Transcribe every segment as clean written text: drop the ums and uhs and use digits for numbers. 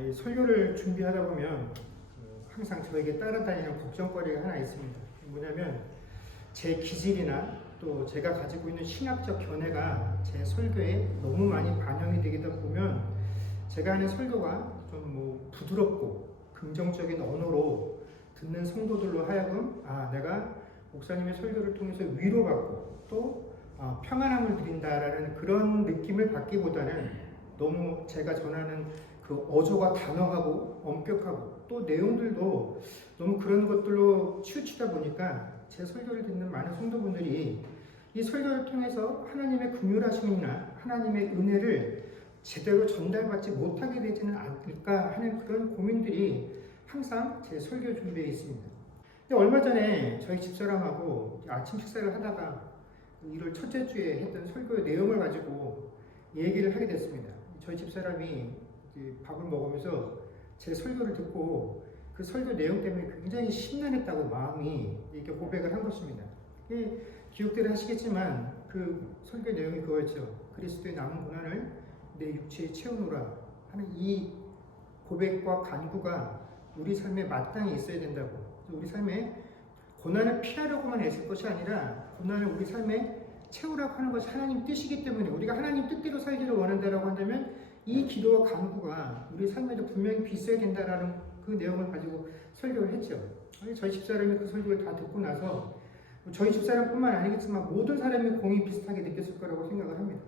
이 설교를 준비하다 보면 항상 저에게 따라다니는 걱정거리가 하나 있습니다. 뭐냐면 제 기질이나 또 제가 가지고 있는 신학적 견해가 제 설교에 너무 많이 반영이 되다 보면 제가 하는 설교가 좀 부드럽고 긍정적인 언어로 듣는 성도들로 하여금 내가 목사님의 설교를 통해서 위로받고 또 평안함을 드린다라는 그런 느낌을 받기보다는 너무 제가 전하는 그 어조가 단호하고 엄격하고 또 내용들도 너무 그런 것들로 치우치다 보니까 제 설교를 듣는 많은 성도분들이 이 설교를 통해서 하나님의 긍휼하심이나 하나님의 은혜를 제대로 전달받지 못하게 되지는 않을까 하는 그런 고민들이 항상 제 설교 준비에 있습니다. 근데 얼마 전에 저희 집사람하고 아침 식사를 하다가 1월 첫째 주에 했던 설교의 내용을 가지고 얘기를 하게 됐습니다. 저희 집사람이 밥을 먹으면서 제 설교를 듣고 그 설교 내용 때문에 굉장히 심란했다고 마음이 이렇게 고백을 한 것입니다. 기억들을 하시겠지만 그 설교 내용이 그거였죠. 그리스도의 남은 고난을 내 육체에 채우노라 하는 이 고백과 간구가 우리 삶에 마땅히 있어야 된다고. 우리 삶에 고난을 피하려고만 애쓸 것이 아니라 고난을 우리 삶에 채우라고 하는 것이 하나님 뜻이기 때문에 우리가 하나님 뜻대로 살기를 원한다라고 한다면 이 기도와 간구가 우리 삶에도 분명히 비춰야 된다라는 그 내용을 가지고 설교를 했죠. 저희 집사람이 그 설교를 다 듣고 나서 저희 집사람뿐만 아니겠지만 모든 사람이 공이 비슷하게 느꼈을 거라고 생각을 합니다.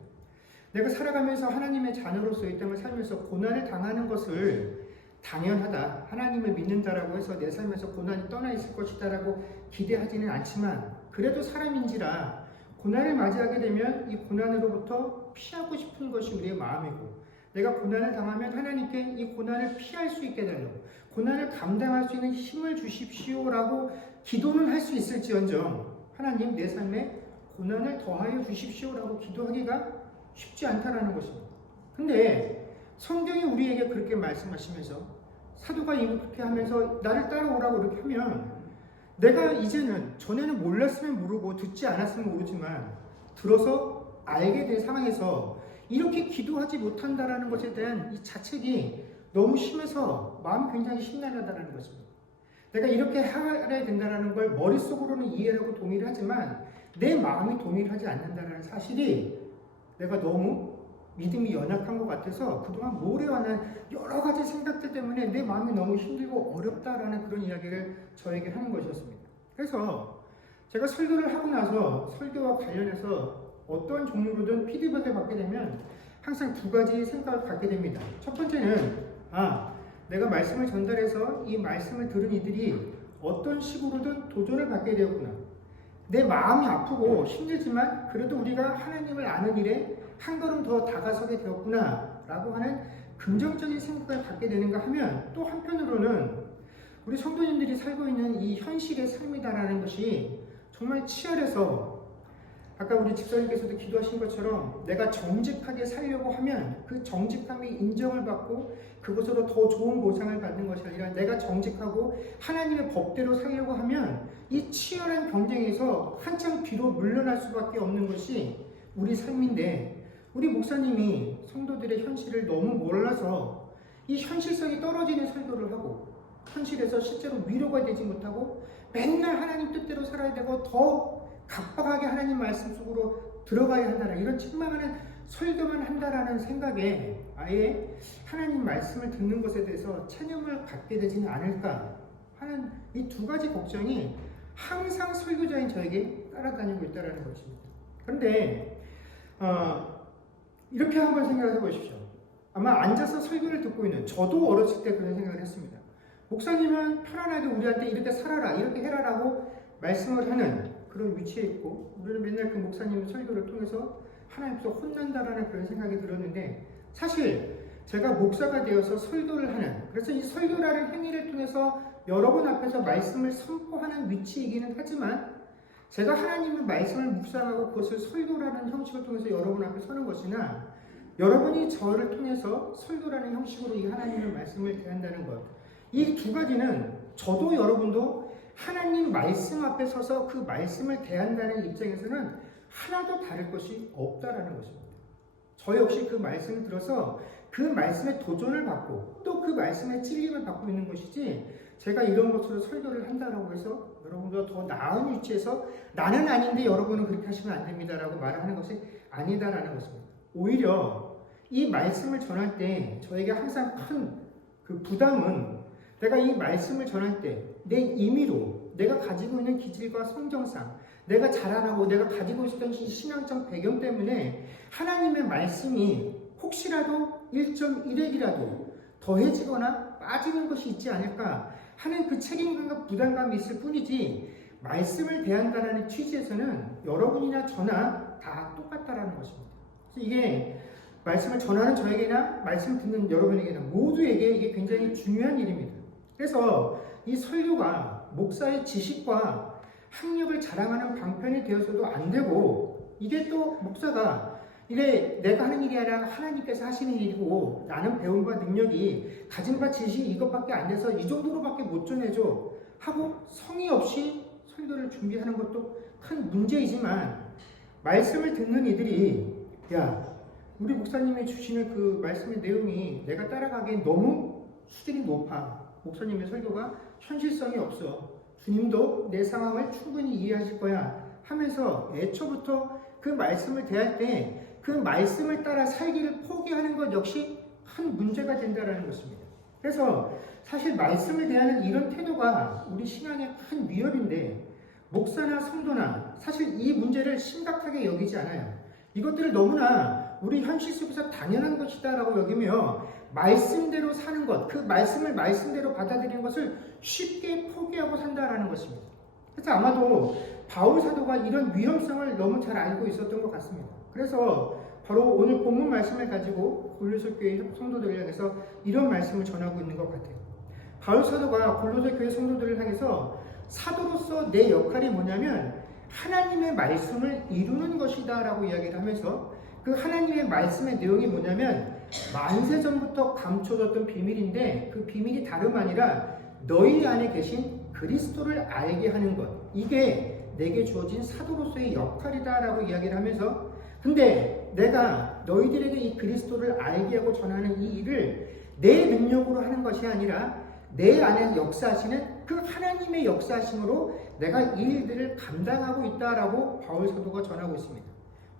내가 살아가면서 하나님의 자녀로서 이 땅을 살면서 고난을 당하는 것을 당연하다, 하나님을 믿는다라고 해서 내 삶에서 고난이 떠나 있을 것이다라고 기대하지는 않지만 그래도 사람인지라 고난을 맞이하게 되면 이 고난으로부터 피하고 싶은 것이 우리의 마음이고 내가 고난을 당하면 하나님께 이 고난을 피할 수 있게 달라고 고난을 감당할 수 있는 힘을 주십시오라고 기도는 할 수 있을지언정 하나님 내 삶에 고난을 더하여 주십시오라고 기도하기가 쉽지 않다라는 것입니다. 근데 성경이 우리에게 그렇게 말씀하시면서 사도가 이렇게 하면서 나를 따라오라고 이렇게 하면 내가 이제는 전에는 몰랐으면 모르고 듣지 않았으면 모르지만 들어서 알게 된 상황에서 이렇게 기도하지 못한다라는 것에 대한 이 자책이 너무 심해서 마음이 굉장히 심란하다는 것입니다. 내가 이렇게 해야 된다는 걸 머릿속으로는 이해하고 동의를 하지만 내 마음이 동의를 하지 않는다는 사실이 내가 너무 믿음이 연약한 것 같아서 그동안 모래와는 여러 가지 생각들 때문에 내 마음이 너무 힘들고 어렵다라는 그런 이야기를 저에게 하는 것이었습니다. 그래서 제가 설교를 하고 나서 설교와 관련해서 어떤 종류로든 피드백을 받게 되면 항상 두 가지 생각을 갖게 됩니다. 첫 번째는 내가 말씀을 전달해서 이 말씀을 들은 이들이 어떤 식으로든 도전을 받게 되었구나. 내 마음이 아프고 힘들지만 그래도 우리가 하나님을 아는 일에 한 걸음 더 다가서게 되었구나 라고 하는 긍정적인 생각을 갖게 되는가 하면 또 한편으로는 우리 성도님들이 살고 있는 이 현실의 삶이다라는 것이 정말 치열해서 아까 우리 집사님께서도 기도하신 것처럼 내가 정직하게 살려고 하면 그 정직함이 인정을 받고 그것으로 더 좋은 보상을 받는 것이 아니라 내가 정직하고 하나님의 법대로 살려고 하면 이 치열한 경쟁에서 한참 뒤로 물러날 수밖에 없는 것이 우리 삶인데 우리 목사님이 성도들의 현실을 너무 몰라서 이 현실성이 떨어지는 설교를 하고 현실에서 실제로 위로가 되지 못하고 맨날 하나님 뜻대로 살아야 되고 더 각박하게 하나님 말씀 속으로 들어가야 한다는 이런 책망하는 설교만 한다라는 생각에 아예 하나님 말씀을 듣는 것에 대해서 체념을 갖게 되지는 않을까 하는 이 두 가지 걱정이 항상 설교자인 저에게 따라다니고 있다는 것입니다. 그런데 이렇게 한번 생각을 해보십시오. 아마 앉아서 설교를 듣고 있는 저도 어렸을 때 그런 생각을 했습니다. 목사님은 편안하게 우리한테 이렇게 살아라 이렇게 해라라고 말씀을 하는 그런 위치에 있고 우리는 맨날 그 목사님 설교를 통해서 하나님께서 혼난다라는 그런 생각이 들었는데 사실 제가 목사가 되어서 설교를 하는 그래서 이 설교라는 행위를 통해서 여러분 앞에서 말씀을 선포하는 위치이기는 하지만 제가 하나님의 말씀을 묵상하고 그것을 설교라는 형식을 통해서 여러분 앞에 서는 것이나 여러분이 저를 통해서 설교라는 형식으로 이 하나님의 말씀을 대한다는 것 이 두 가지는 저도 여러분도 하나님 말씀 앞에 서서 그 말씀을 대한다는 입장에서는 하나도 다를 것이 없다라는 것입니다. 저 역시 그 말씀을 들어서 그 말씀에 도전을 받고 또 그 말씀에 찔림을 받고 있는 것이지, 제가 이런 것으로 설교를 한다라고 해서 여러분보다 더 나은 위치에서 나는 아닌데 여러분은 그렇게 하시면 안 됩니다라고 말을 하는 것이 아니다라는 것입니다. 오히려 이 말씀을 전할 때 저에게 항상 큰 그 부담은, 내가 이 말씀을 전할 때 내 임의로 내가 가지고 있는 기질과 성정상, 내가 자라나고 내가 가지고 있었던 이 신앙적 배경 때문에 하나님의 말씀이 혹시라도 1.1핵이라도 더해지거나 빠지는 것이 있지 않을까 하는 그 책임감과 부담감이 있을 뿐이지, 말씀을 대한다는 취지에서는 여러분이나 저나 다 똑같다라는 것입니다. 그래서 이게 말씀을 전하는 저에게나 말씀 듣는 여러분에게나 모두에게 이게 굉장히 중요한 일입니다. 그래서 이 설교가 목사의 지식과 학력을 자랑하는 방편이 되어서도 안 되고, 이게 또 목사가 이게 내가 하는 일이 아니라 하나님께서 하시는 일이고, 나는 배운 바 능력이 가진 바 지식이 이것밖에 안 돼서 이 정도로밖에 못 전해줘 하고 성의 없이 설교를 준비하는 것도 큰 문제이지만, 말씀을 듣는 이들이 야, 우리 목사님이 주시는 그 말씀의 내용이 내가 따라가기엔 너무 수준이 높아, 목사님의 설교가 현실성이 없어, 주님도 내 상황을 충분히 이해하실 거야 하면서 애초부터 그 말씀을 대할 때 그 말씀을 따라 살기를 포기하는 것 역시 큰 문제가 된다는 것입니다. 그래서 사실 말씀을 대하는 이런 태도가 우리 신앙의 큰 위협인데, 목사나 성도나 사실 이 문제를 심각하게 여기지 않아요. 이것들을 너무나 우리 현실 속에서 당연한 것이다라고 여기며 말씀대로 사는 것, 그 말씀을 말씀대로 받아들이는 것을 쉽게 포기하고 산다라는 것입니다. 그래서 아마도 바울 사도가 이런 위험성을 너무 잘 알고 있었던 것 같습니다. 그래서 바로 오늘 본문 말씀을 가지고 골로새 교회 성도들을 향해서 이런 말씀을 전하고 있는 것 같아요. 바울 사도가 골로새 교회 성도들을 향해서 사도로서 내 역할이 뭐냐면 하나님의 말씀을 이루는 것이다 라고 이야기를 하면서, 그 하나님의 말씀의 내용이 뭐냐면 만세전부터 감춰졌던 비밀인데, 그 비밀이 다름 아니라 너희 안에 계신 그리스도를 알게 하는 것, 이게 내게 주어진 사도로서의 역할이다 라고 이야기를 하면서, 근데 내가 너희들에게 이 그리스도를 알게 하고 전하는 이 일을 내 능력으로 하는 것이 아니라 내 안에 역사하시는 그 하나님의 역사하심으로 내가 이 일들을 감당하고 있다라고 바울 사도가 전하고 있습니다.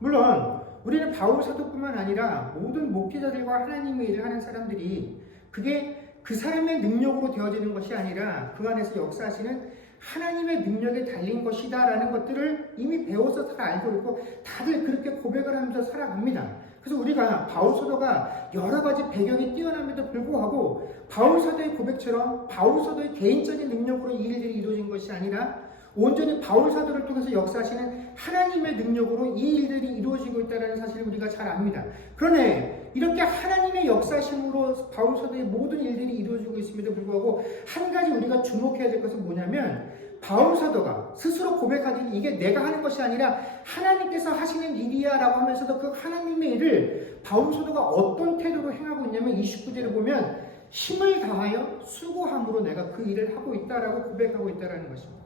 물론 우리는 바울 사도뿐만 아니라 모든 목회자들과 하나님의 일을 하는 사람들이 그게 그 사람의 능력으로 되어지는 것이 아니라 그 안에서 역사하시는 하나님의 능력에 달린 것이다 라는 것들을 이미 배워서 잘 알고 있고 다들 그렇게 고백을 하면서 살아갑니다. 그래서 우리가 바울 사도가 여러 가지 배경이 뛰어남에도 불구하고 바울 사도의 고백처럼 바울 사도의 개인적인 능력으로 이 일들이 이루어진 것이 아니라 온전히 바울 사도를 통해서 역사하시는 하나님의 능력으로 이 일들이 이루어지고 있다는 사실을 우리가 잘 압니다. 그러네, 이렇게 하나님의 역사심으로 바울 사도의 모든 일들이 이루어지고 있음에도 불구하고 한 가지 우리가 주목해야 될 것은 뭐냐면, 바울 사도가 스스로 고백하기를 이게 내가 하는 것이 아니라 하나님께서 하시는 일이야 라고 하면서도 그 하나님의 일을 바울 사도가 어떤 태도로 행하고 있냐면 29절을 보면 힘을 다하여 수고함으로 내가 그 일을 하고 있다라고 고백하고 있다는 것입니다.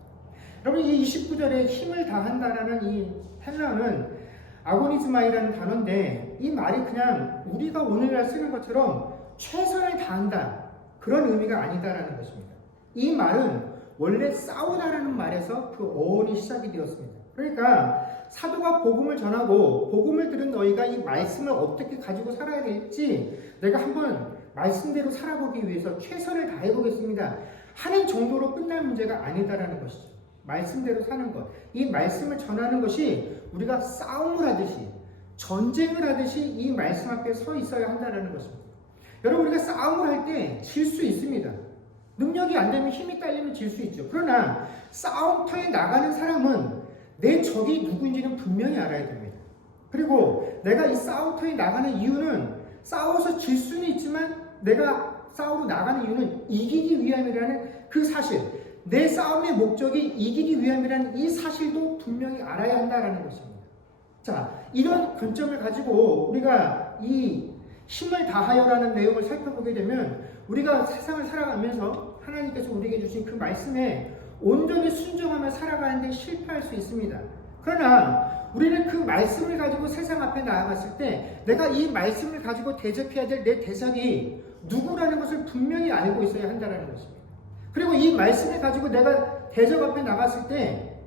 여러분, 이 29절에 힘을 다한다라는 이 헬라어는 아고니즈마이라는 단어인데, 이 말이 그냥 우리가 오늘날 쓰는 것처럼 최선을 다한다 그런 의미가 아니다라는 것입니다. 이 말은 원래 싸우다라는 말에서 그 어원이 시작이 되었습니다. 그러니까 사도가 복음을 전하고 복음을 들은 너희가 이 말씀을 어떻게 가지고 살아야 될지 내가 한번 말씀대로 살아보기 위해서 최선을 다해보겠습니다 하는 정도로 끝날 문제가 아니다라는 것이죠. 말씀대로 사는 것, 이 말씀을 전하는 것이 우리가 싸움을 하듯이 전쟁을 하듯이 이 말씀 앞에 서 있어야 한다는 것입니다. 여러분, 우리가 싸움을 할 때 질 수 있습니다. 능력이 안 되면, 힘이 딸리면 질 수 있죠. 그러나 싸움터에 나가는 사람은 내 적이 누구인지는 분명히 알아야 됩니다. 그리고 내가 이 싸움터에 나가는 이유는 싸워서 질 수는 있지만 내가 싸우러 나가는 이유는 이기기 위함이라는 그 사실, 내 싸움의 목적이 이기기 위함이라는 이 사실도 분명히 알아야 한다는 것입니다. 자, 이런 관점을 가지고 우리가 이 힘을 다하여라는 내용을 살펴보게 되면 우리가 세상을 살아가면서 하나님께서 우리에게 주신 그 말씀에 온전히 순종하며 살아가는 데 실패할 수 있습니다. 그러나 우리는 그 말씀을 가지고 세상 앞에 나아갔을 때 내가 이 말씀을 가지고 대접해야 될 내 대상이 누구라는 것을 분명히 알고 있어야 한다는 것입니다. 그리고 이 말씀을 가지고 내가 대접 앞에 나갔을 때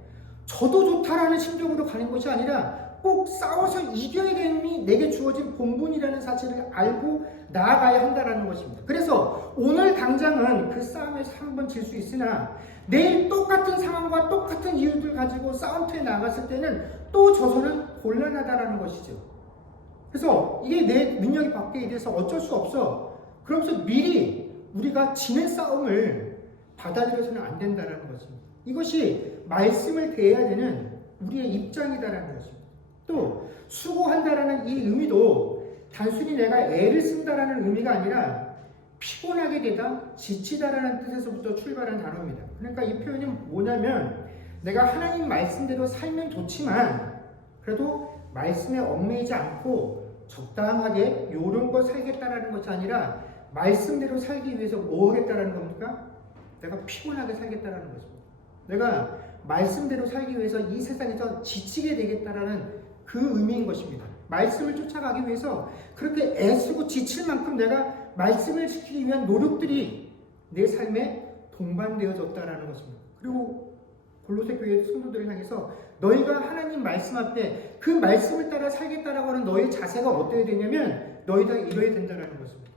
저도 좋다라는 심정으로 가는 것이 아니라 꼭 싸워서 이겨야 되는 내게 주어진 본분이라는 사실을 알고 나아가야 한다는 것입니다. 그래서 오늘 당장은 그 싸움에서 한 번 질 수 있으나 내일 똑같은 상황과 똑같은 이유들 가지고 싸움터에 나갔을 때는 또 져서는 곤란하다라는 것이죠. 그래서 이게 내 능력이 밖에 이래서 어쩔 수 없어. 그러면서 미리 우리가 지는 싸움을 받아들여서는 안 된다는 것입니다. 이것이 말씀을 대해야 되는 우리의 입장이다라는 것입니다. 또 수고한다라는 이 의미도 단순히 내가 애를 쓴다라는 의미가 아니라 피곤하게 되다, 지치다라는 뜻에서부터 출발한 단어입니다. 그러니까 이 표현이 뭐냐면 내가 하나님 말씀대로 살면 좋지만 그래도 말씀에 얽매이지 않고 적당하게 요령껏 살겠다라는 것이 아니라 말씀대로 살기 위해서 뭐 하겠다라는 겁니까? 내가 피곤하게 살겠다라는 것입니다. 내가 말씀대로 살기 위해서 이 세상에서 지치게 되겠다라는 그 의미인 것입니다. 말씀을 쫓아가기 위해서 그렇게 애쓰고 지칠 만큼 내가 말씀을 지키기 위한 노력들이 내 삶에 동반되어졌다라는 것입니다. 그리고 골로새 교회 성도들을 향해서 너희가 하나님 말씀 앞에 그 말씀을 따라 살겠다라고 하는 너의 자세가 어때야 되냐면 너희가 이뤄야 된다는 것입니다.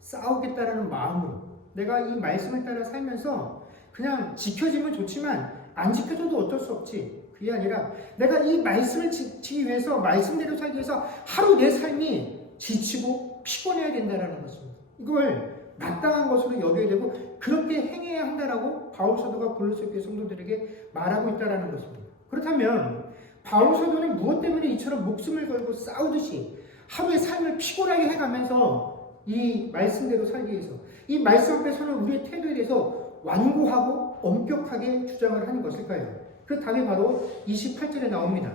싸우겠다라는 마음으로 내가 이 말씀을 따라 살면서 그냥 지켜지면 좋지만 안 지켜줘도 어쩔 수 없지. 그게 아니라 내가 이 말씀을 지키기 위해서 말씀대로 살기 위해서 하루 내 삶이 지치고 피곤해야 된다는 것입니다. 이걸 마땅한 것으로 여겨야 되고 그렇게 행해야 한다라고 바울 사도가 골로새 교회 성도들에게 말하고 있다는 것입니다. 그렇다면 바울 사도는 무엇 때문에 이처럼 목숨을 걸고 싸우듯이 하루의 삶을 피곤하게 해가면서 이 말씀대로 살기 위해서 이 말씀 앞에서는 우리의 태도에 대해서 완고하고 엄격하게 주장을 하는 것일까요? 그 답이 바로 28절에 나옵니다.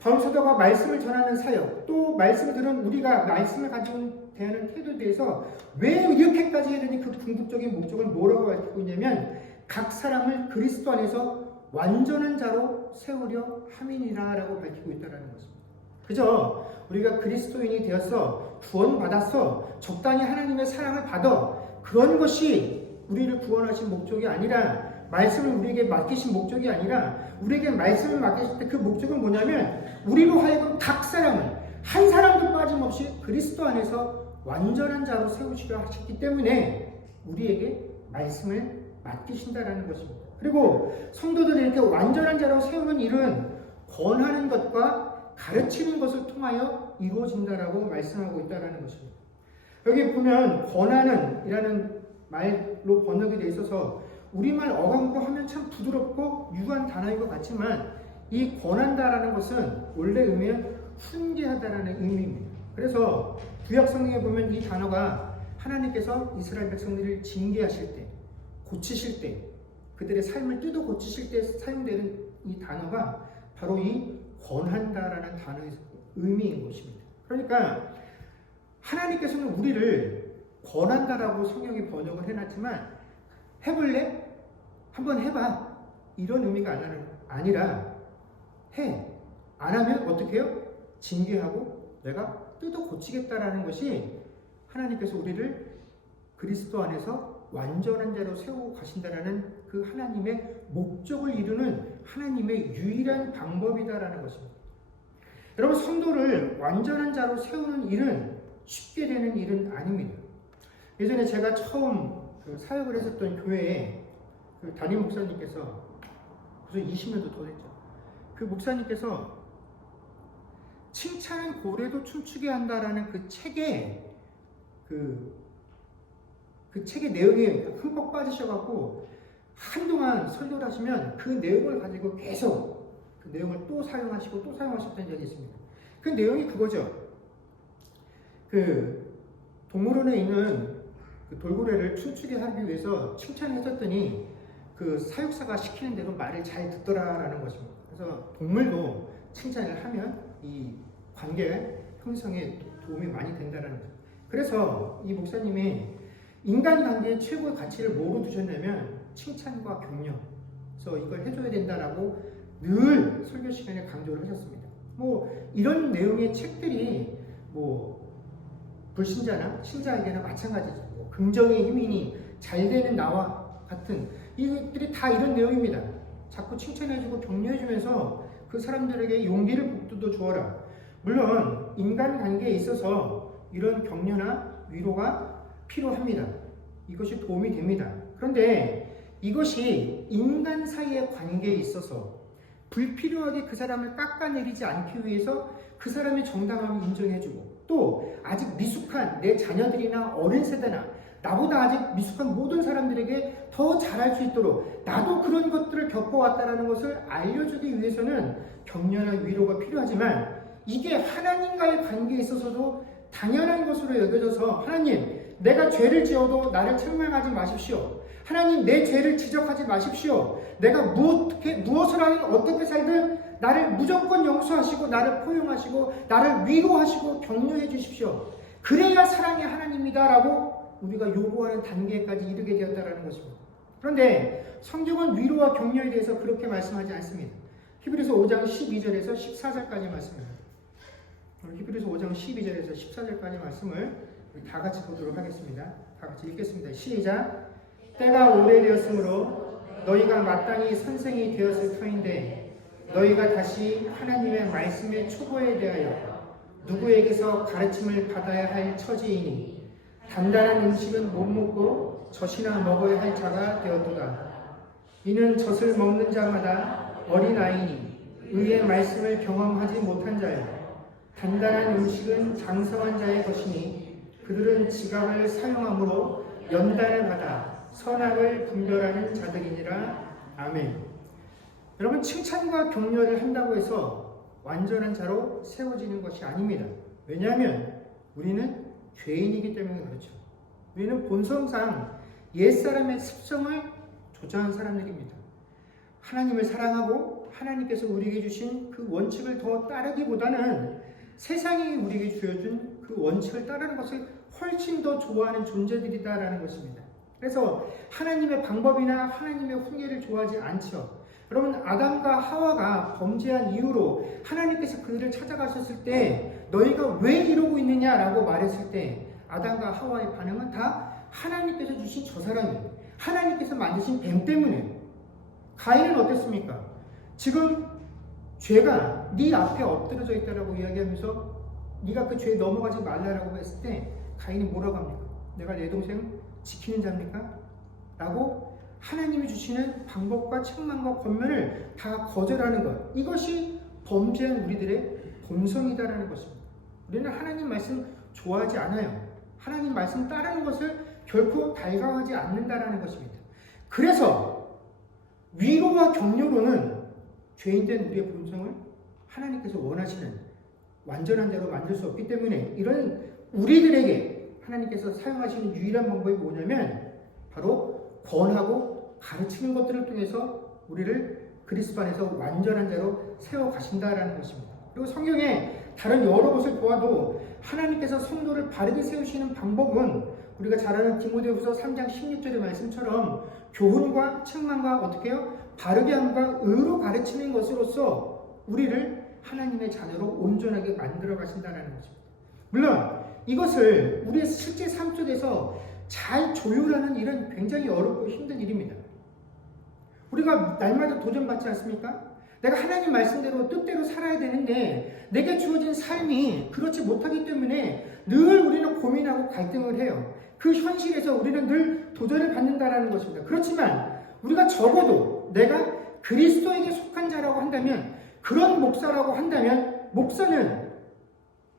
바울 사도가 말씀을 전하는 사역, 또 말씀을 들은 우리가 말씀을 가지고 대하는 태도에 대해서 왜 이렇게까지 해야 되니 그 궁극적인 목적을 뭐라고 밝히고 있냐면 각 사람을 그리스도 안에서 완전한 자로 세우려 함이니라라고 밝히고 있다는 것입니다. 그저 우리가 그리스도인이 되어서 구원받아서 적당히 하나님의 사랑을 받아 그런 것이 우리를 구원하신 목적이 아니라 말씀을 우리에게 맡기신 목적이 아니라 우리에게 말씀을 맡기실 때 그 목적은 뭐냐면 우리로 하여금 각 사람을 한 사람도 빠짐없이 그리스도 안에서 완전한 자로 세우시려 하셨기 때문에 우리에게 말씀을 맡기신다라는 것입니다. 그리고 성도들을 이렇게 완전한 자로 세우는 일은 권하는 것과 가르치는 것을 통하여 이루어진다라고 말씀하고 있다는 것입니다. 여기 보면 권하는 이라는 말로 번역이 되어 있어서 우리말 어감으로 하면 참 부드럽고 유한 단어인 것 같지만 이 권한다라는 것은 원래 의미는 훈계하다라는 의미입니다. 그래서 구약 성경에 보면 이 단어가 하나님께서 이스라엘 백성들을 징계하실 때, 고치실 때, 그들의 삶을 뜯어 고치실 때 사용되는 이 단어가 바로 이 권한다라는 단어의 의미인 것입니다. 그러니까 하나님께서는 우리를 권한다라고 성경이 번역을 해놨지만 해볼래? 한번 해봐. 이런 의미가 아니라 해. 안 하면 어떻게 해요? 징계하고 내가 뜯어 고치겠다라는 것이 하나님께서 우리를 그리스도 안에서 완전한 자로 세우고 가신다라는 그 하나님의 목적을 이루는 하나님의 유일한 방법이다라는 것입니다. 여러분, 성도를 완전한 자로 세우는 일은 쉽게 되는 일은 아닙니다. 예전에 제가 처음 사역을 했었던 교회에 그 담임 목사님께서 벌써 20년도 더 됐죠. 그 목사님께서 칭찬은 고래도 춤추게 한다라는 그 책에 그 책의 내용에 흠뻑 빠지셔갖고 한동안 설교를 하시면 그 내용을 가지고 계속 그 내용을 또 사용하시고 또 사용하셨던 적이 있습니다. 그 내용이 그거죠. 그 동물원에 있는 그 돌고래를 춤추게 하기 위해서 칭찬했었더니 그 사육사가 시키는 대로 말을 잘 듣더라라는 것입니다. 그래서 동물도 칭찬을 하면 이 관계 형성에 도움이 많이 된다는 거죠. 그래서 이 목사님이 인간관계의 최고의 가치를 뭐로 두셨냐면 칭찬과 격려. 그래서 이걸 해줘야 된다라고 늘 설교 시간에 강조를 하셨습니다. 뭐 이런 내용의 책들이 뭐 불신자나 신자에게는 마찬가지죠. 뭐 긍정의 힘이니 잘 되는 나와 같은 이것들이 다 이런 내용입니다. 자꾸 칭찬해주고 격려해주면서 그 사람들에게 용기를 북돋워 주어라. 물론 인간관계에 있어서 이런 격려나 위로가 필요합니다. 이것이 도움이 됩니다. 그런데 이것이 인간 사이의 관계에 있어서 불필요하게 그 사람을 깎아내리지 않기 위해서 그 사람의 정당함을 인정해주고 또 아직 미숙한 내 자녀들이나 어린 세대나 나보다 아직 미숙한 모든 사람들에게 더 잘할 수 있도록 나도 그런 것들을 겪어왔다는 것을 알려주기 위해서는 격려나 위로가 필요하지만 이게 하나님과의 관계에 있어서도 당연한 것으로 여겨져서 하나님 내가 죄를 지어도 나를 책망하지 마십시오. 하나님 내 죄를 지적하지 마십시오. 내가 무엇을 하든 어떻게 살든 나를 무조건 용서하시고 나를 포용하시고 나를 위로하시고 격려해 주십시오. 그래야 사랑의 하나님이다라고 우리가 요구하는 단계까지 이르게 되었다는 것입니다. 그런데 성경은 위로와 격려에 대해서 그렇게 말씀하지 않습니다. 히브리서 5장 12절에서 14절까지 말씀합니다. 히브리서 5장 12절에서 14절까지 말씀을 우리 다 같이 보도록 하겠습니다. 다 같이 읽겠습니다. 시작. 때가 오래되었으므로 너희가 마땅히 선생이 되었을 터인데 너희가 다시 하나님의 말씀의 초보에 대하여 누구에게서 가르침을 받아야 할 처지이니 단단한 음식은 못 먹고 젖이나 먹어야 할 자가 되었도다. 이는 젖을 먹는 자마다 어린아이니 의의 말씀을 경험하지 못한 자요. 단단한 음식은 장성한 자의 것이니 그들은 지각을 사용함으로 연단을 받아 선악을 분별하는 자들이니라. 아멘. 여러분 칭찬과 격려를 한다고 해서 완전한 자로 세워지는 것이 아닙니다. 왜냐하면 우리는 죄인이기 때문에 그렇죠. 우리는 본성상 옛사람의 습성을 조장한 사람들입니다. 하나님을 사랑하고 하나님께서 우리에게 주신 그 원칙을 더 따르기보다는 세상이 우리에게 주어준 그 원칙을 따르는 것을 훨씬 더 좋아하는 존재들이다라는 것입니다. 그래서 하나님의 방법이나 하나님의 훈계를 좋아하지 않죠. 여러분 아담과 하와가 범죄한 이후로 하나님께서 그들을 찾아가셨을 때 너희가 왜 이러고 있느냐라고 말했을 때 아담과 하와의 반응은 다 하나님께서 주신 저 사람이 하나님께서 만드신 뱀 때문에. 가인은 어땠습니까? 지금 죄가 네 앞에 엎드려져 있다라고 이야기하면서 네가 그 죄에 넘어가지 말라라고 했을 때 가인이 뭐라고 합니까? 내가 내 동생 지키는 자입니까? 라고 하나님이 주시는 방법과 책망과 권면을 다 거절하는 것. 이것이 범죄한 우리들의 본성이다라는 것입니다. 우리는 하나님 말씀 좋아하지 않아요. 하나님 말씀 따르는 것을 결코 달가워하지 않는다라는 것입니다. 그래서 위로와 격려로는 죄인된 우리의 본성을 하나님께서 원하시는 완전한 자로 만들 수 없기 때문에 이런 우리들에게 하나님께서 사용하시는 유일한 방법이 뭐냐면 바로 권하고 가르치는 것들을 통해서 우리를 그리스도 안에서 완전한 자로 세워가신다라는 것입니다. 그리고 성경에 다른 여러 곳을 보아도 하나님께서 성도를 바르게 세우시는 방법은 우리가 잘 아는 디모데후서 3장 16절의 말씀처럼 교훈과 책망과 어떻게 해요? 바르게 함과 의로 가르치는 것으로서 우리를 하나님의 자녀로 온전하게 만들어 가신다는 것입니다. 물론 이것을 우리의 실제 삶 속에서 잘 조율하는 일은 굉장히 어렵고 힘든 일입니다. 우리가 날마다 도전받지 않습니까? 내가 하나님 말씀대로 뜻대로 살아야 되는데 내게 주어진 삶이 그렇지 못하기 때문에 늘 우리는 고민하고 갈등을 해요. 그 현실에서 우리는 늘 도전을 받는다라는 것입니다. 그렇지만 우리가 적어도 내가 그리스도에게 속한 자라고 한다면 그런 목사라고 한다면 목사는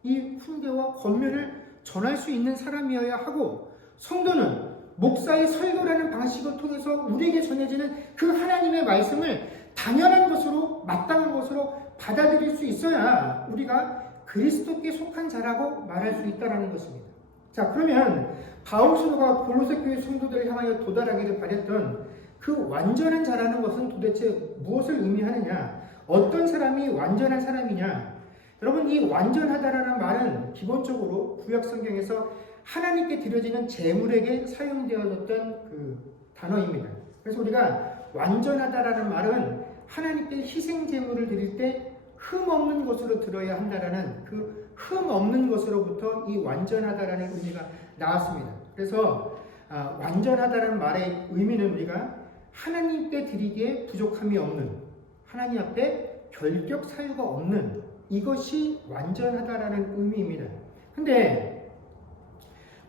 이 훈계와 권면을 전할 수 있는 사람이어야 하고 성도는 목사의 설교라는 방식을 통해서 우리에게 전해지는 그 하나님의 말씀을 당연한 것으로 마땅한 것으로 받아들일 수 있어야 우리가 그리스도께 속한 자라고 말할 수 있다는 것입니다. 자, 그러면 바울 사도가 골로새 교회 성도들을 향하여 도달하기를 바랬던 그 완전한 자라는 것은 도대체 무엇을 의미하느냐? 어떤 사람이 완전한 사람이냐? 여러분, 이 완전하다라는 말은 기본적으로 구약 성경에서 하나님께 드려지는 제물에게 사용되어졌던 그 단어입니다. 그래서 우리가 완전하다라는 말은 하나님께 희생 제물을 드릴 때 흠 없는 것으로 들어야 한다라는 그 흠 없는 것으로부터 이 완전하다라는 의미가 나왔습니다. 그래서 완전하다라는 말의 의미는 우리가 하나님께 드리기에 부족함이 없는, 하나님 앞에 결격 사유가 없는, 이것이 완전하다라는 의미입니다. 근데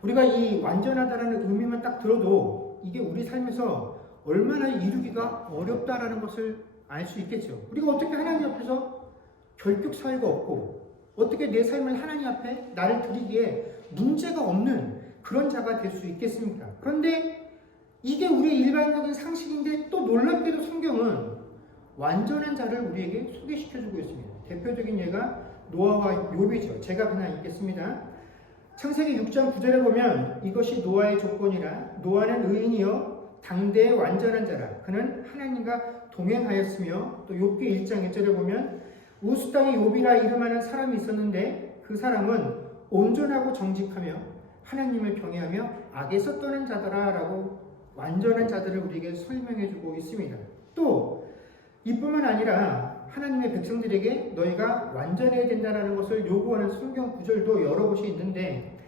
우리가 이 완전하다라는 의미만 딱 들어도 이게 우리 삶에서 얼마나 이루기가 어렵다라는 것을 알 수 있겠죠. 우리가 어떻게 하나님 앞에서 결격 사유가 없고 어떻게 내 삶을 하나님 앞에 나를 드리기에 문제가 없는 그런 자가 될 수 있겠습니까? 그런데 이게 우리의 일반적인 상식인데 또 놀랍게도 성경은 완전한 자를 우리에게 소개시켜주고 있습니다. 대표적인 예가 노아와 욥이죠. 제가 그냥 읽겠습니다. 창세기 6장 9절에 보면 이것이 노아의 조건이라 노아는 의인이요 당대의 완전한 자라 그는 하나님과 동행하였으며 또 욥기 1장 1절에 보면 우스 땅에 욥이라 이름하는 사람이 있었는데 그 사람은 온전하고 정직하며 하나님을 경외하며 악에서 떠난 자더라 라고 완전한 자들을 우리에게 설명해주고 있습니다. 또 이뿐만 아니라 하나님의 백성들에게 너희가 완전해야 된다는 것을 요구하는 성경 구절도 여러 곳이 있는데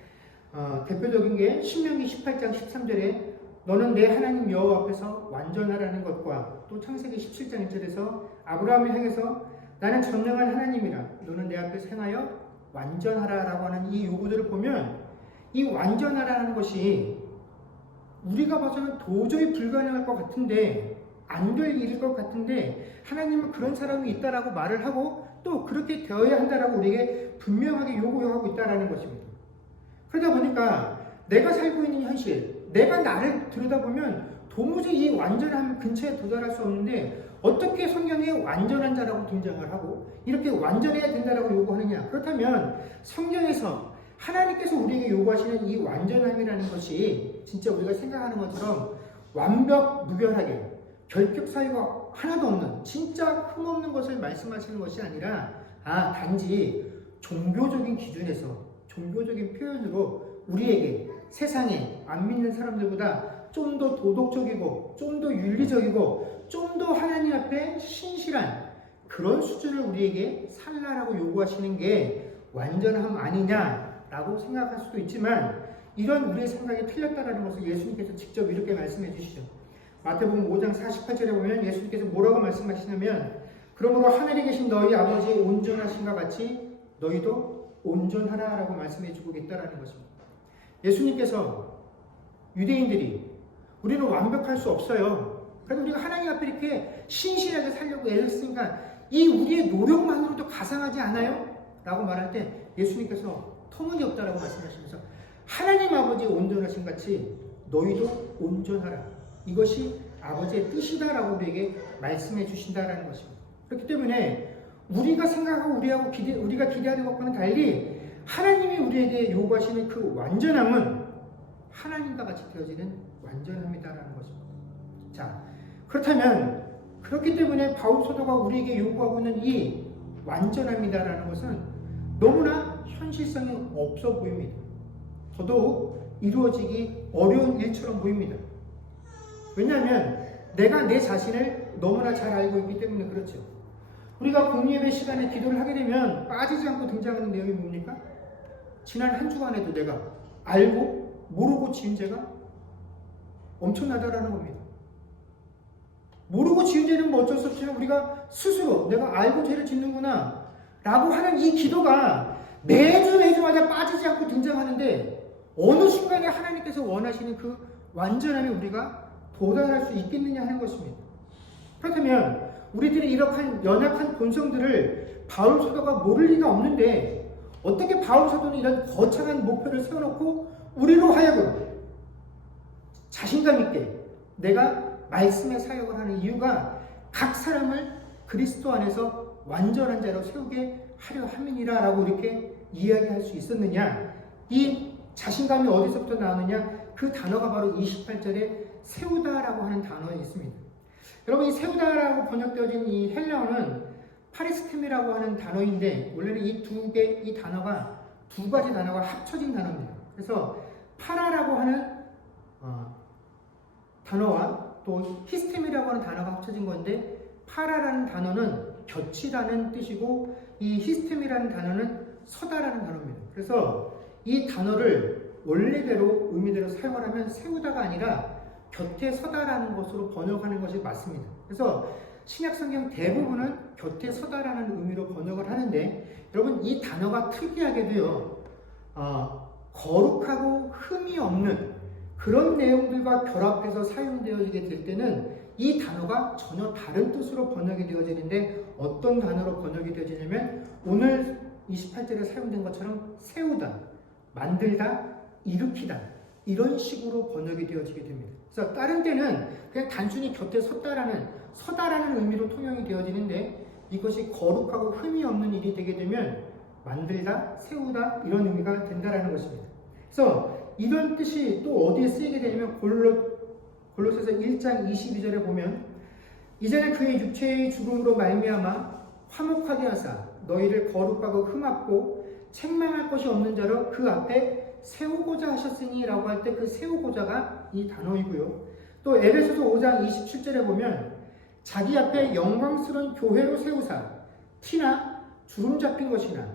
대표적인 게 신명기 18장 13절에 너는 내 하나님 여호와 앞에서 완전하라는 것과 또 창세기 17장 1절에서 아브라함을 향해서 나는 전능한 하나님이라 너는 내 앞에 행하여 완전하라라고 하는 이 요구들을 보면 이 완전하라는 것이 우리가 봐서는 도저히 불가능할 것 같은데 안 될 일일 것 같은데 하나님은 그런 사람이 있다라고 말을 하고 또 그렇게 되어야 한다라고 우리에게 분명하게 요구하고 있다라는 것입니다. 그러다 보니까 내가 살고 있는 현실, 내가 나를 들여다보면 도무지 이 완전함 근처에 도달할 수 없는데 어떻게 성경에 완전한 자라고 등장을 하고 이렇게 완전해야 된다라고 요구하느냐? 그렇다면 성경에서 하나님께서 우리에게 요구하시는 이 완전함이라는 것이 진짜 우리가 생각하는 것처럼 완벽 무별하게 결격 사유가 하나도 없는 진짜 흠없는 것을 말씀하시는 것이 아니라 단지 종교적인 기준에서 종교적인 표현으로 우리에게 세상에 안 믿는 사람들보다 좀 더 도덕적이고 좀 더 윤리적이고 좀 더 하나님 앞에 신실한 그런 수준을 우리에게 살라라고 요구하시는 게 완전함 아니냐라고 생각할 수도 있지만 이런 우리의 생각이 틀렸다라는 것을 예수님께서 직접 이렇게 말씀해 주시죠. 마태복음 5장 48절에 보면 예수님께서 뭐라고 말씀하시냐면 그러므로 하늘에 계신 너희 아버지 온전하신가 같이 너희도 온전하라라고 말씀해 주고 있다라는 것입니다. 예수님께서 유대인들이 우리는 완벽할 수 없어요. 그래서 우리가 하나님 앞에 이렇게 신실하게 살려고 애쓰니까 이 우리의 노력만으로도 가상하지 않아요? 라고 말할 때 예수님께서 터무니없다라고 말씀하시면서 하나님 아버지의 온전하신 같이 너희도 온전하라. 이것이 아버지의 뜻이다라고 우리에게 말씀해 주신다라는 것입니다. 그렇기 때문에 우리가 생각하고 우리가 기대하는 것과는 달리 하나님이 우리에게 요구하시는 그 완전함은 하나님과 같이 되어지는 완전함이다라는 것입니다. 자, 그렇다면 그렇기 때문에 바울 사도가 우리에게 요구하고 있는 이 완전함이다라는 것은 너무나 현실성이 없어 보입니다. 더더욱 이루어지기 어려운 일처럼 보입니다. 왜냐하면 내가 내 자신을 너무나 잘 알고 있기 때문에 그렇죠. 우리가 공예배 시간에 기도를 하게 되면 빠지지 않고 등장하는 내용이 뭡니까? 지난 한 주간에도 내가 알고 모르고 지은 죄가 엄청나다라는 겁니다. 모르고 지은 죄는 뭐 어쩔 수 없지만 우리가 스스로 내가 알고 죄를 짓는구나 라고 하는 이 기도가 매주마다 빠지지 않고 등장하는데 어느 순간에 하나님께서 원하시는 그 완전함에 우리가 도달할 수 있겠느냐 하는 것입니다. 그렇다면 우리들의 이러한 연약한 본성들을 바울 사도가 모를 리가 없는데 어떻게 바울 사도는 이런 거창한 목표를 세워놓고 우리로 하여금 자신감 있게 내가 말씀의 사역을 하는 이유가 각 사람을 그리스도 안에서 완전한 자로 세우게 하려 함이니라 라고 이렇게 이야기할 수 있었느냐? 이 자신감이 어디서부터 나오느냐? 그 단어가 바로 28절에 세우다라고 하는 단어에 있습니다. 여러분, 이 세우다라고 번역되어진 이 헬라어는 파리스템이라고 하는 단어인데 원래는 이 단어가 두 가지 단어가 합쳐진 단어입니다. 그래서 파라라고 하는 단어와 또 히스템이라고 하는 단어가 합쳐진 건데 파라라는 단어는 곁이라는 뜻이고 이 히스템이라는 단어는 서다라는 단어입니다. 그래서 이 단어를 원래대로 의미대로 사용을 하면 세우다가 아니라 곁에 서다라는 것으로 번역하는 것이 맞습니다. 그래서 신약성경 대부분은 곁에 서다라는 의미로 번역을 하는데, 여러분 이 단어가 특이하게도요, 거룩하고 흠이 없는 그런 내용들과 결합해서 사용되어지게 될 때는 이 단어가 전혀 다른 뜻으로 번역이 되어지는데, 어떤 단어로 번역이 되어지냐면 오늘 28절에 사용된 것처럼 세우다, 만들다, 일으키다, 이런 식으로 번역이 되어지게 됩니다. 그래서 다른 때는 그냥 단순히 곁에 서다라는 의미로 통용이 되어지는데, 이것이 거룩하고 흠이 없는 일이 되게 되면 만들다, 세우다, 이런 의미가 된다라는 것입니다. 그래서 이런 뜻이 또 어디에 쓰이게 되냐면 골로새서 1장 22절에 보면, 이제는 그의 육체의 죽음으로 말미암아 화목하게 하사 너희를 거룩하고 흠없고 책망할 것이 없는 자로 그 앞에 세우고자 하셨으니 라고 할 때 그 세우고자가 이 단어이고요. 또 에베소서 5장 27절에 보면 자기 앞에 영광스러운 교회로 세우사 티나 주름 잡힌 것이나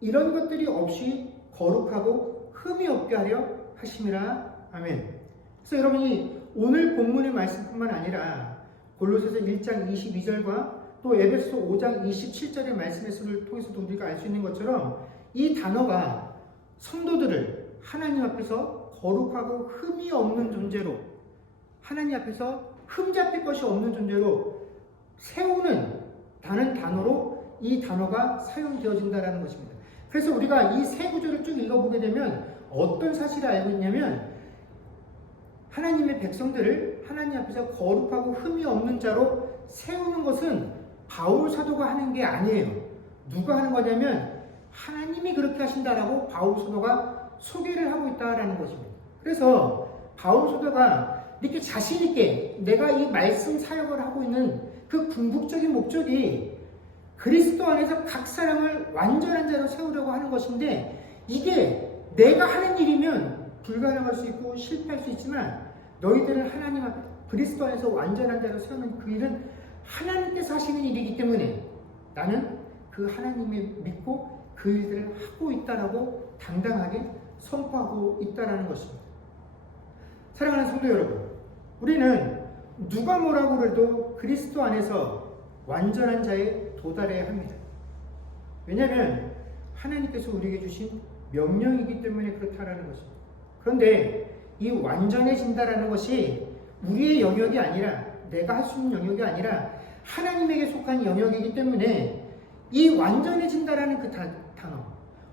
이런 것들이 없이 거룩하고 흠이 없게 하려 하심이라. 아멘. 그래서 여러분이 오늘 본문의 말씀뿐만 아니라 골로새서 1장 22절과 또 에베소 5장 27절의 말씀을 통해서도 우리가 알 수 있는 것처럼 이 단어가 성도들을 하나님 앞에서 거룩하고 흠이 없는 존재로, 하나님 앞에서 흠 잡힐 것이 없는 존재로 세우는 다른 단어로 이 단어가 사용되어진다는 것입니다. 그래서 우리가 이 세 구절을 쭉 읽어보게 되면 어떤 사실을 알고 있냐면, 하나님의 백성들을 하나님 앞에서 거룩하고 흠이 없는 자로 세우는 것은 바울 사도가 하는 게 아니에요. 누가 하는 거냐면 하나님이 그렇게 하신다라고 바울 사도가 소개를 하고 있다라는 것입니다. 그래서 바울 사도가 이렇게 자신 있게 내가 이 말씀 사역을 하고 있는 그 궁극적인 목적이 그리스도 안에서 각 사람을 완전한 자로 세우려고 하는 것인데, 이게 내가 하는 일이면 불가능할 수 있고 실패할 수 있지만, 너희들을 하나님 앞에 그리스도 안에서 완전한 자로 세우는 그 일은 하나님께서 하시는 일이기 때문에 나는 그 하나님을 믿고 그 일들을 하고 있다라고 당당하게 선포하고 있다라는 것입니다. 사랑하는 성도 여러분, 우리는 누가 뭐라고 그래도 그리스도 안에서 완전한 자에 도달해야 합니다. 왜냐하면 하나님께서 우리에게 주신 명령이기 때문에 그렇다라는 것입니다. 그런데 이 완전해진다라는 것이 우리의 영역이 아니라, 내가 할 수 있는 영역이 아니라 하나님에게 속한 영역이기 때문에 이 완전해진다라는 그 단어,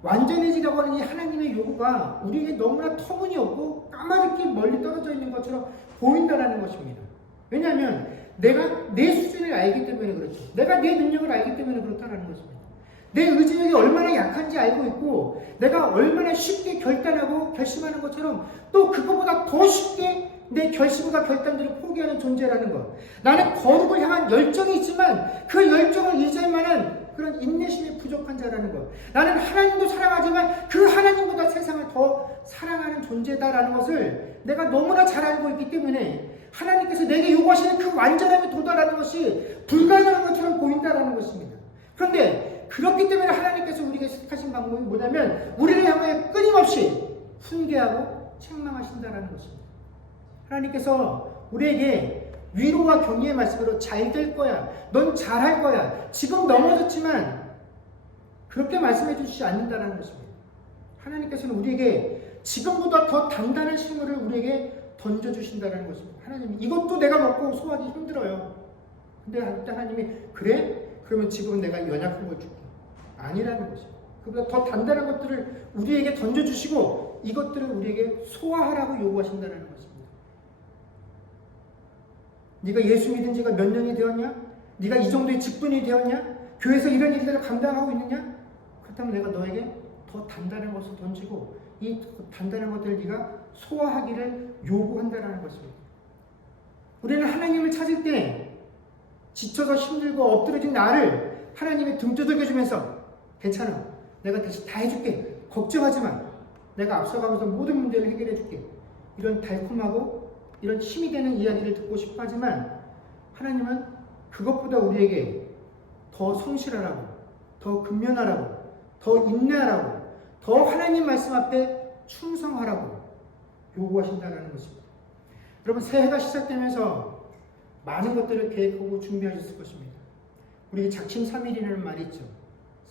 완전해지라고 하는 이 하나님의 요구가 우리에게 너무나 터무니없고 까마득히 멀리 떨어져 있는 것처럼 보인다라는 것입니다. 왜냐하면 내가 내 수준을 알기 때문에 그렇죠. 내가 내 능력을 알기 때문에 그렇다는 것입니다. 내 의지력이 얼마나 약한지 알고 있고, 내가 얼마나 쉽게 결단하고 결심하는 것처럼 또 그것보다 더 쉽게 내 결심과 결단들을 포기하는 존재라는 것. 나는 거룩을 향한 열정이 있지만 그 열정을 유지할 만한 그런 인내심이 부족한 자라는 것. 나는 하나님도 사랑하지만 그 하나님보다 세상을 더 사랑하는 존재다라는 것을 내가 너무나 잘 알고 있기 때문에 하나님께서 내게 요구하시는 그 완전함에 도달하는 것이 불가능한 것처럼 보인다라는 것입니다. 그런데 그렇기 때문에 하나님께서 우리에게 택하신 방법이 뭐냐면 우리를 향하여 끊임없이 훈계하고 책망하신다라는 것입니다. 하나님께서 우리에게 위로와 격려의 말씀으로 잘 될 거야, 넌 잘할 거야, 지금 넘어졌지만 그렇게 말씀해 주시지 않는다는 것입니다. 하나님께서는 우리에게 지금보다 더 단단한 식물을 우리에게 던져주신다는 것입니다. 하나님이 이것도 내가 먹고 소화하기 힘들어요. 근데 하나님이 그래? 그러면 지금은 내가 연약한 걸 줄게. 아니라는 것입니다. 그보다 더 단단한 것들을 우리에게 던져주시고 이것들을 우리에게 소화하라고 요구하신다는 것입니다. 네가 예수 믿은 지가 몇 년이 되었냐? 네가 이 정도의 직분이 되었냐? 교회에서 이런 일들을 감당하고 있느냐? 그렇다면 내가 너에게 더 단단한 것을 던지고 이 단단한 것들을 네가 소화하기를 요구한다는 것입니다. 우리는 하나님을 찾을 때 지쳐서 힘들고 엎드러진 나를 하나님이 등 두들겨주면서 괜찮아, 내가 대신 다 해줄게, 걱정하지 마, 내가 앞서가면서 모든 문제를 해결해줄게, 이런 달콤하고 이런 힘이 되는 이야기를 듣고 싶어 하지만 하나님은 그것보다 우리에게 더 성실하라고, 더 근면하라고, 더 인내하라고, 더 하나님 말씀 앞에 충성하라고 요구하신다는 것입니다. 여러분, 새해가 시작되면서 많은 것들을 계획하고 준비하셨을 것입니다. 우리 작심 3일이라는 말이 있죠.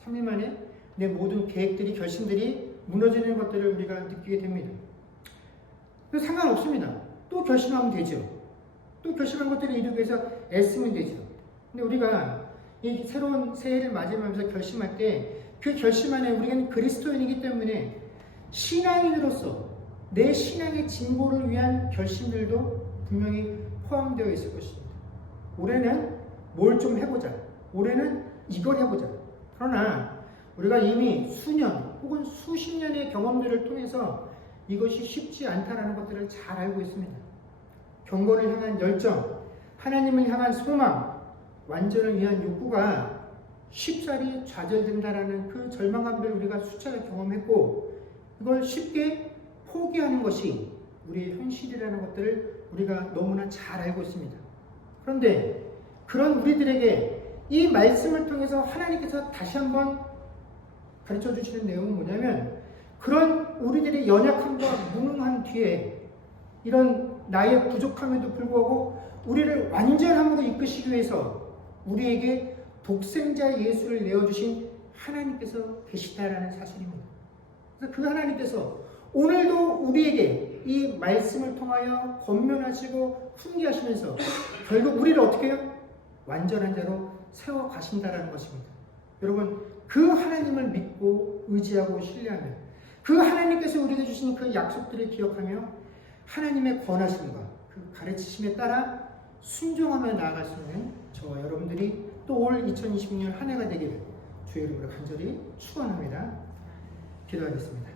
3일 만에 내 모든 계획들이, 결심들이 무너지는 것들을 우리가 느끼게 됩니다. 상관없습니다. 또 결심하면 되죠. 또 결심한 것들을 이루기 위해서 애쓰면 되죠. 근데 우리가 이 새로운 새해를 맞이하면서 결심할 때 그 결심 안에 우리는 그리스도인이기 때문에 신앙인으로서 내 신앙의 진보를 위한 결심들도 분명히 포함되어 있을 것입니다. 올해는 뭘 좀 해보자. 올해는 이걸 해보자. 그러나 우리가 이미 수년 혹은 수십 년의 경험들을 통해서 이것이 쉽지 않다는 것들을 잘 알고 있습니다. 경건을 향한 열정, 하나님을 향한 소망, 완전을 위한 욕구가 쉽사리 좌절된다라는 그 절망감들을 우리가 수차례 경험했고, 이걸 쉽게 포기하는 것이 우리의 현실이라는 것들을 우리가 너무나 잘 알고 있습니다. 그런데 그런 우리들에게 이 말씀을 통해서 하나님께서 다시 한번 가르쳐 주시는 내용은 뭐냐면, 그런 우리들의 연약함과 무능함 뒤에 이런 나의 부족함에도 불구하고 우리를 완전함으로 이끄시기 위해서 우리에게 독생자 예수를 내어주신 하나님께서 계시다라는 사실입니다. 그래서 그 하나님께서 오늘도 우리에게 이 말씀을 통하여 권면하시고 훈계하시면서 결국 우리를 어떻게 해요? 완전한 자로 세워 가신다라는 것입니다. 여러분, 그 하나님을 믿고 의지하고 신뢰하며 그 하나님께서 우리에게 주신 그 약속들을 기억하며 하나님의 권하심과 그 가르치심에 따라 순종하며 나아갈 수 있는 저와 여러분들이 또 올 2026년 한 해가 되기를 주의 이름으로 간절히 축원합니다. 기도하겠습니다.